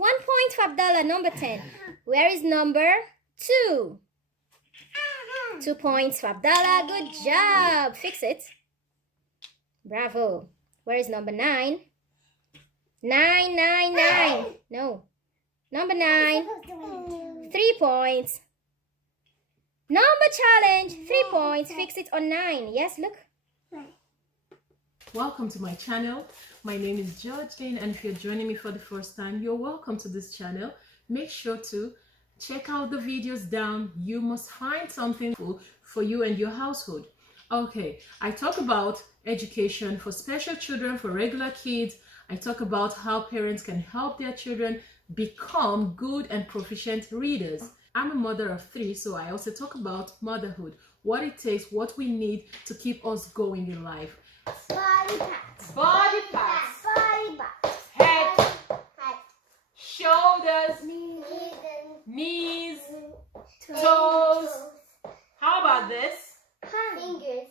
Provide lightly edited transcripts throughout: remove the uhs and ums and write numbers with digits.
1 point for Abdallah. Number 10. Where is number 2? 2 points for Abdallah. Good job. Fix it. Bravo. Where is number 9? 9, 9, 9. No. Number 9. 3 points. Number challenge. 3 points. Fix it on 9. Yes, look. Welcome to my channel. My name is Georgine, and if you're joining me for the first time, you're welcome to this channel. Make sure to check out the videos down. You must find something for you and your household. Okay, I talk about education for special children, for regular kids. I talk about how parents can help their children become good and proficient readers. I'm a mother of 3, so I also talk about motherhood, what it takes, what we need to keep us going in life. Body parts. Body parts. Body parts. Head. Head. Shoulders. Knees. Toes. How about this? Fingers.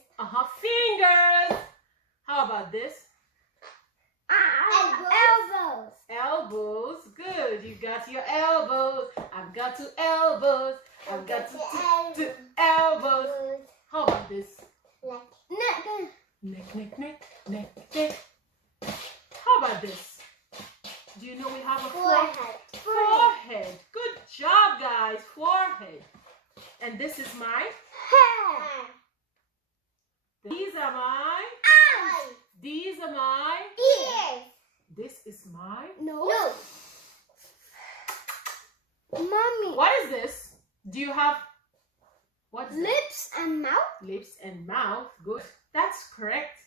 Fingers. How about this? Elbows. Elbows. Good. You got your elbows. I've got 2 elbows. I've got two elbows. How about this? Neck. Neck, neck, neck, neck, neck. How about this? Do you know we have a forehead? Good job, guys. Forehead. And this is my Hair. These are my Eyes. These are my Ears. This is my Nose. Mommy. What is this? Do you have what's that? Lips and mouth. Lips and mouth? Good. That's correct.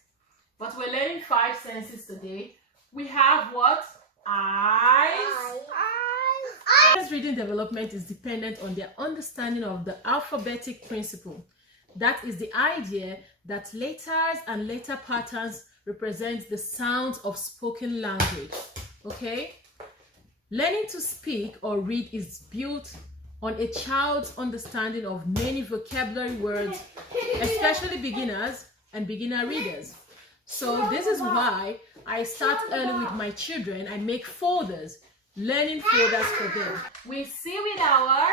But we're learning 5 senses today. We have what? Eyes. Children's reading development is dependent on their understanding of the alphabetic principle. That is the idea that letters and letter patterns represent the sounds of spoken language. Okay? Learning to speak or read is built on a child's understanding of many vocabulary words, especially beginners and beginner readers. So this is why I start early with my children. I make folders, learning folders for them. We see with our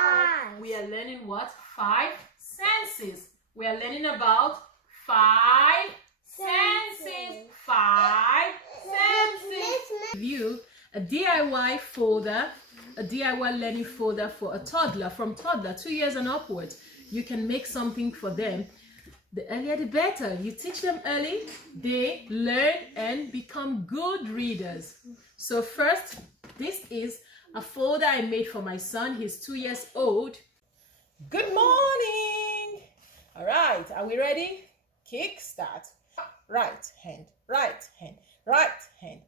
Eyes. we are learning what? 5 senses. We are learning about 5 senses. 5 senses. Review a DIY folder, a DIY learning folder for a toddler, from toddler 2 years and upwards. You can make something for them. The earlier the better. You teach them early, they learn and become good readers. So first, this is a folder I made for my son. He's 2 years old. Good morning. All right, are we ready? Kick start. Right hand, right hand, right hand.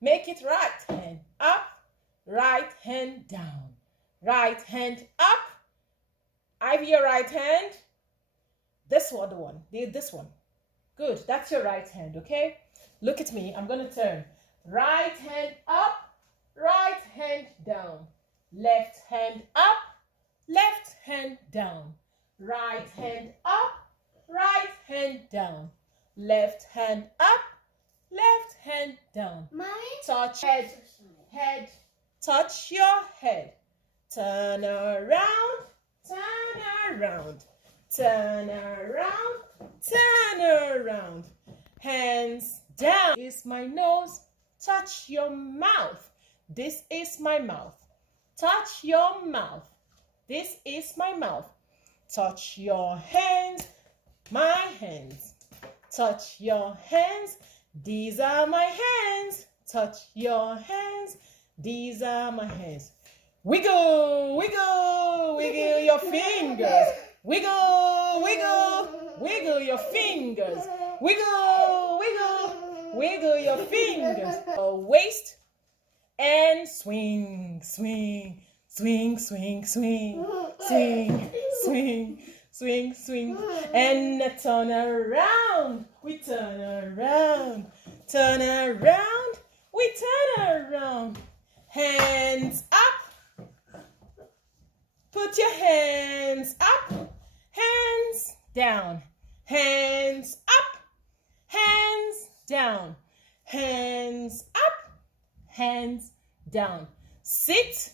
Make it right hand up, right hand down, right hand up. Ivy, your right hand. This one, this one. Good, that's your right hand, okay? Look at me, I'm gonna turn. Right hand up, right hand down. Left hand up, left hand down. Right hand up, right hand down. Left hand up, left hand down. Mommy. Touch head, head. Touch your head. Turn around, turn around. Turn around, turn around. Hands down. This is my nose. Touch your mouth. This is my mouth. Touch your mouth. This is my mouth. Touch your hands. My hands. Touch your hands. These are my hands. Touch your hands. These are my hands. Wiggle, wiggle, wiggle your fingers. Wiggle, wiggle, wiggle your fingers. Wiggle, wiggle, wiggle your fingers. Waist and swing, swing, swing, swing, swing, swing, swing, swing, swing. And turn around. We turn around. Turn around. We turn around. Hands up. Put your hands up. Hands down. Hands up. Hands down. Hands up. Hands down. Sit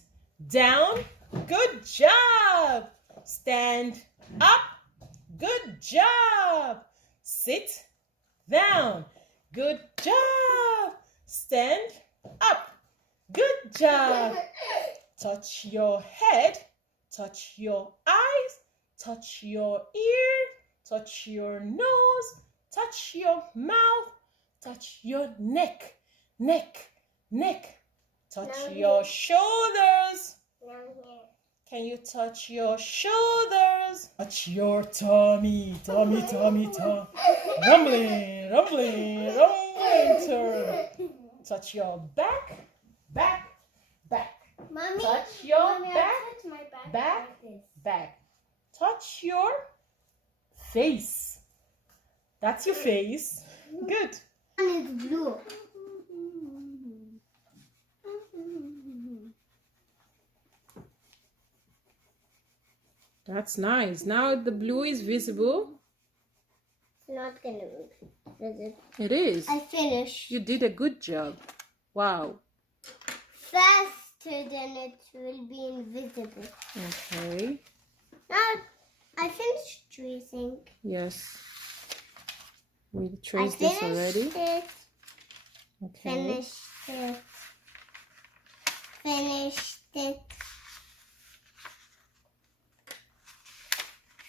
down. Good job. Stand up. Good job. Sit down. Good job. Stand up. Good job. Touch your head. Touch your eyes. Touch your ear. Touch your nose. Touch your mouth. Touch your neck. Neck. Neck. Touch your shoulders. Can you touch your shoulders? Touch your tummy. Tummy, tummy, tummy. Rumbling, rumbling, rumbling, turn. Touch your back. Back, back. Mommy, Touch your Mommy, I back. touch my back. Back, like this. back. Touch your face. That's your face. Good. One is blue. That's nice. Now the blue is visible. It's not gonna move. Is it? It is. I finished. You did a good job. Wow. Faster than it will be invisible. Okay. Now I finished tracing. Yes. We I traced this finished already. it. Okay. Finished it. Finished it.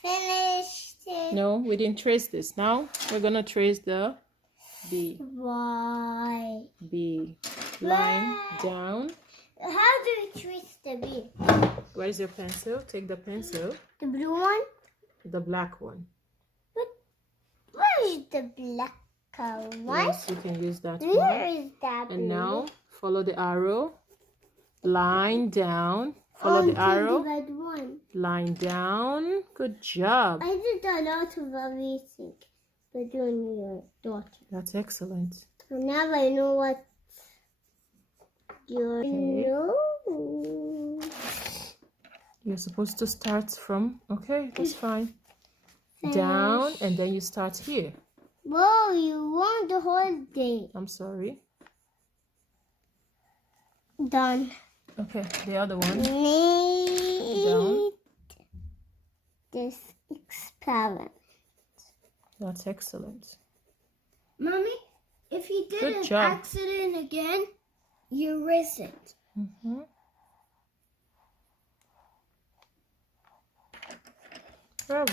Finished it. No, we didn't trace this. Now we're gonna trace the B. Why? B. Line down. How do we trace the B? Where is your pencil? Take the pencil. The blue one? The black one. Where is the black one? Yes, you can use that Where one. is that blue? And now follow the arrow. Line down. Follow the arrow. The red one. Line down. Good job. I did a lot of everything by doing your daughter. That's excellent. So now I know what you Okay. know. You're supposed to start from, okay, that's fine. Down, and then you start here. Whoa, you won the whole day. I'm sorry. Done. Okay, the other one. Need Down. this experiment. That's excellent. Mommy, if you did Good an job. accident again, you risk it. Bravo.